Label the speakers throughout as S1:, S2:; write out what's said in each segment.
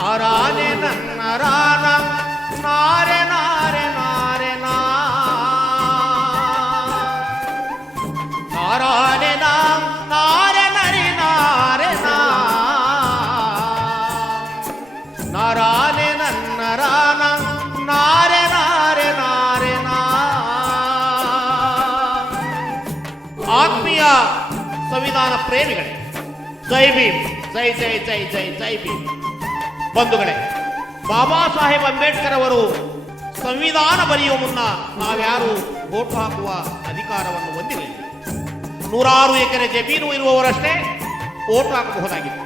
S1: நாரானே நன்னரானம் நாரே நாரே நாரே நாரானே நாம் நாரே நரி நாரே நாரானே நன்னரானம் நாரே நாரே நாரே ஆத்மீய ಸಂವಿಧಾನ ಪ್ರೇಮಿಗಳೇ ಜೈ ಭೀಮ್ ಜೈ ಜೈ ಜೈ ಜೈ ಜೈ ಭೀಮ್ ಬಂಧುಗಳೇ, ಬಾಬಾ ಸಾಹೇಬ್ ಅಂಬೇಡ್ಕರ್ ಅವರು ಸಂವಿಧಾನ ಬರೆಯುವ ಮುನ್ನ ನಾವ್ಯಾರು ವೋಟ್ ಹಾಕುವ ಅಧಿಕಾರವನ್ನು ಹೊಂದಿರಲಿಲ್ಲ ನೂರಾರು ಎಕರೆ ಜಮೀನು ಇರುವವರಷ್ಟೇ ವೋಟ್ ಹಾಕಬಹುದಾಗಿತ್ತು.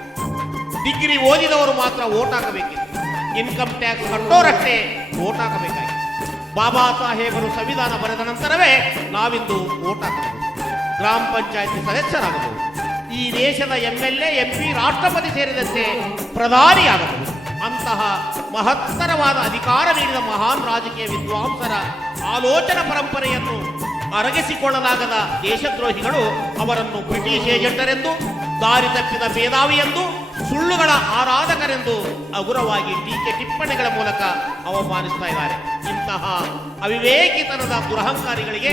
S1: ಡಿಗ್ರಿ ಓದಿದವರು ಮಾತ್ರ ಓಟ್ ಹಾಕಬೇಕಿತ್ತು. ಇನ್ಕಮ್ ಟ್ಯಾಕ್ಸ್ ಕಟ್ಟೋರಷ್ಟೇ ಓಟ್ ಹಾಕಬೇಕಾಗಿತ್ತು. ಬಾಬಾ ಸಾಹೇಬರು ಸಂವಿಧಾನ ಬರೆದ ನಂತರವೇ ನಾವಿಂದು ಓಟ್ ಹಾಕಬಹುದು. ಗ್ರಾಮ ಪಂಚಾಯತಿ ಸದಸ್ಯರಾಗಬಹುದು. ಈ ದೇಶದ ಎಂ ಎಲ್ ಎಂ ಪಿ, ರಾಷ್ಟ್ರಪತಿ ಸೇರಿದಂತೆ ಪ್ರಧಾನಿಯಾಗಬಹುದು. ಅಂತಹ ಮಹತ್ತರವಾದ ಅಧಿಕಾರ ನೀಡಿದ ಮಹಾನ್ ರಾಜಕೀಯ ವಿದ್ವಾಂಸರ ಆಲೋಚನಾ ಪರಂಪರೆಯನ್ನು ಅರಗಿಸಿಕೊಳ್ಳಲಾಗದ ದೇಶದ್ರೋಹಿಗಳು ಅವರನ್ನು ಬ್ರಿಟಿಷ್ ಏಜೆಂಟರೆಂದು, ದಾರಿ ತಪ್ಪಿದ ಮೇಧಾವಿ ಎಂದು ಸುಳ್ಳುಗಳ ಆರಾಧಕರೆಂದು ಅಗುರವಾಗಿ ಟೀಕೆ ಟಿಪ್ಪಣಿಗಳ ಮೂಲಕ ಅವಮಾನಿಸ್ತಾ ಇದ್ದಾರೆ. ಇಂತಹ ಅವಿವೇಕಿತನದ ದುರಹಂಕಾರಿಗಳಿಗೆ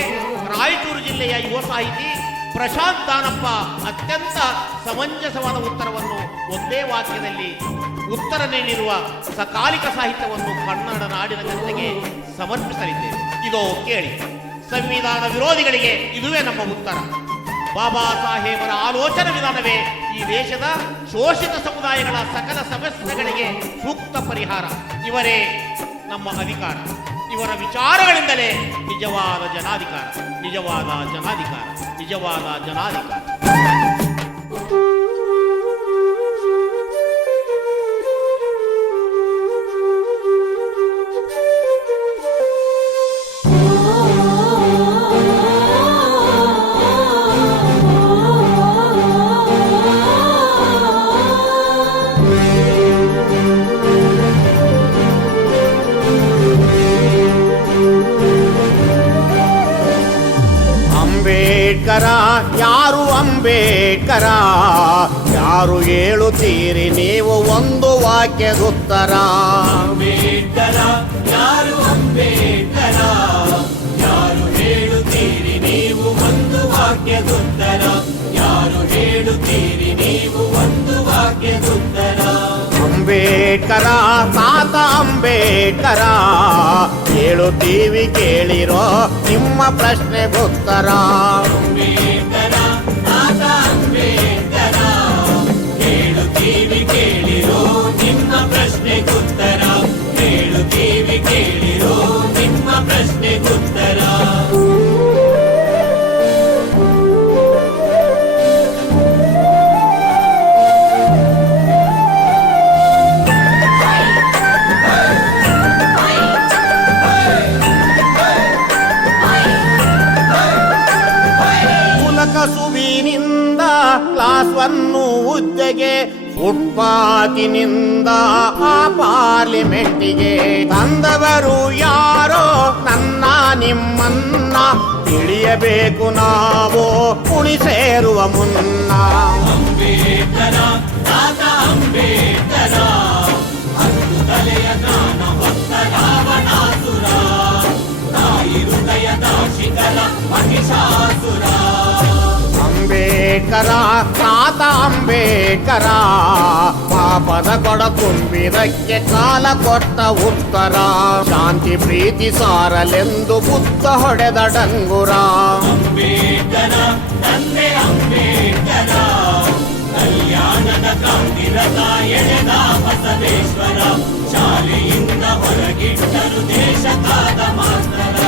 S1: ರಾಯಚೂರು ಜಿಲ್ಲೆಯ ಯುವ ಸಾಹಿತಿ ಪ್ರಶಾಂತ್ ದಾನಪ್ಪ ಅತ್ಯಂತ ಸಮಂಜಸವಾದ ಉತ್ತರವನ್ನು ಒಂದೇ ವಾಕ್ಯದಲ್ಲಿ ಉತ್ತರ ನೀಡಿರುವ ಸಕಾಲಿಕ ಸಾಹಿತ್ಯವನ್ನು ಕನ್ನಡ ನಾಡಿನ ಜನತೆಗೆ ಸಮರ್ಪಿಸಲಿದ್ದೇವೆ. ಇದೋ ಕೇಳಿ. ಸಂವಿಧಾನ ವಿರೋಧಿಗಳಿಗೆ ಇದುವೇ ನಮ್ಮ ಉತ್ತರ. ಬಾಬಾ ಸಾಹೇಬರ ಆಲೋಚನಾ ವಿಧಾನವೇ ಈ ದೇಶದ ಶೋಷಿತ ಸಮುದಾಯಗಳ ಸಕಲ ಸಮಸ್ಯೆಗಳಿಗೆ ಸೂಕ್ತ ಪರಿಹಾರ. ಇವರೇ ನಮ್ಮ ಅಧಿಕಾರ. ಇವರ ವಿಚಾರಗಳಿಂದಲೇ ನಿಜವಾದ ಜನಾಧಿಕಾರ. ನಿಜವಾದ ಜನಾಧಿಕಾರ. ನಿಜವಾದ ಜನಾಧಿಕಾರ.
S2: ಅಂಬೇಡ್ಕರ ಯಾರು ಅಂಬೇಡ್ಕರ? ಯಾರು ಹೇಳುತ್ತೀರಿ ನೀವು ಒಂದು ವಾಕ್ಯದುತ್ತರ
S3: ಅಂಬೇಡ್ಕರ ಯಾರು ಅಂಬೇಡ್ಕರ? ಯಾರು ಹೇಳುತ್ತೀರಿ ನೀವು ಒಂದು ವಾಕ್ಯದುತ್ತರ ಯಾರು ಹೇಳುತ್ತೀರಿ ನೀವು ಒಂದು ವಾಕ್ಯದುತ್ತರ
S2: ಅಂಬೇಡ್ಕರ ತಾತ ಅಂಬೇಡ್ಕರ ಹೇಳುತ್ತೀವಿ ಕೇಳಿರೋ ನಿಮ್ಮ ಪ್ರಶ್ನೆಗುತ್ತರ
S3: ತಾತ ಅಂಬೇಡ್ಕರ ಹೇಳುತ್ತೀವಿ ಕೇಳಿರೋ ನಿಮ್ಮ ಪ್ರಶ್ನೆಗುತ್ತರ
S2: ಫುಟ್ಪಾತಿನಿಂದ ಪಾರ್ಲಿಮೆಂಟಿಗೆ ತಂದವರು ಯಾರೋ ನನ್ನ ನಿಮ್ಮನ್ನ ತಿಳಿಯಬೇಕು ನಾವು ಕುಣಿ ಸೇರುವ ಮುನ್ನ. ಅಂಬೇಡ್ಕರ ತಾತ ಅಂಬೇಡ್ಕರ ಪಾಪದ ಕೊಡ ತುಂಬಿದಕ್ಕೆ ಕಾಲ ಕೊಟ್ಟ ಉತ್ತರ ಶಾಂತಿ ಪ್ರೀತಿ ಸಾರಲೆಂದು ಬುದ್ಧ ಹೊಡೆದ ಡಂಗುರ
S3: ಅಂಬೇಡ್ಕರ ತಂದೆ ಅಂಬೇಡ್ಕರ ಕಲ್ಯಾಣದ ಕಾಂತಿರಥ ಎಳೆದ ಬಸವೇಶ್ವರ ಶಾಲೆಯಿಂದ ಹೊರಗಿಟ್ಟರು ದೇಶ ಕಾದ ಮಾಸ್ತರ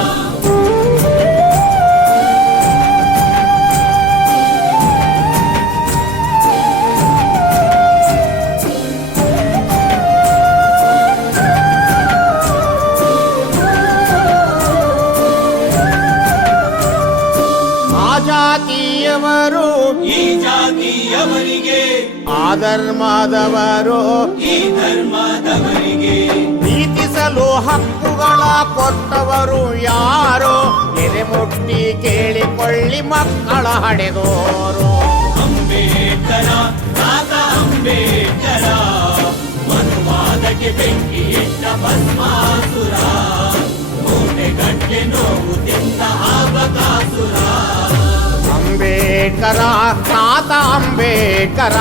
S3: ಜಾತಿಯವರಿಗೆ
S2: ಆ ಧರ್ಮದವರು
S4: ಈ ಧರ್ಮದವರಿಗೆ.
S2: ಪ್ರೀತಿಸಲು ಹಕ್ಕುಗಳ ಕೊಟ್ಟವರು ಯಾರೋ? ಮುಟ್ಟಿ ಕೇಳಿಕೊಳ್ಳಿ ಮಕ್ಕಳ ಹಡೆದೋರು
S3: ಅಂಬೇಡ್ಕರ ತಾತ ಅಂಬೇಡ್ಕರ ಮನುವಾದಕ್ಕೆ ಬೆಂಕಿ ಇಟ್ಟ ಭಸ್ಮಾಸುರ
S2: ಅಂಬೇಡ್ಕರ ತಾತ ಅಂಬೇಡ್ಕರ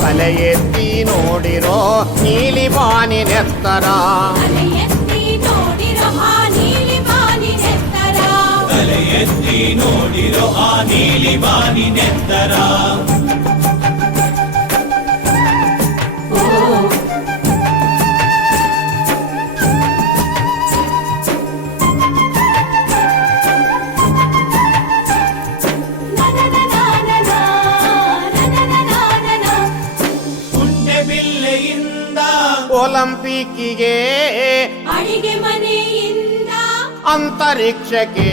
S2: ತಲೆ ಎತ್ತಿ ನೋಡಿರೋ ನೀಲಿ ಬಾನಿ ನೆತ್ತರ
S4: ತಲೆ ಎತ್ತಿ ನೋಡಿರ ಆ ನೀಲಿ ಬಾನಿನೆತ್ತರ.
S3: ತಲೆ
S2: ಒಲಿಂಪಿಕ್ಕಿಗೆ
S4: ಅಡಿಗೆ ಮನೆಯಿಂದ
S2: ಅಂತರಿಕ್ಷಕ್ಕೆ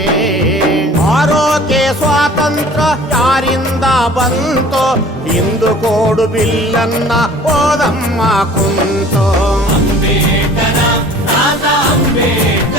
S2: ಆರೋಗ್ಯ ಸ್ವಾತಂತ್ರ್ಯ ಯಾರಿಂದ ಬಂತು? ಇಂದು ಕೋಡು ಬಿಲ್ಲನ್ನ ಓದಮ್ಮ ಕುಂತು.
S3: ಅಂಬೇಡ್ಕರ ತಾತ ಅಂಬೇಡ್ಕರ.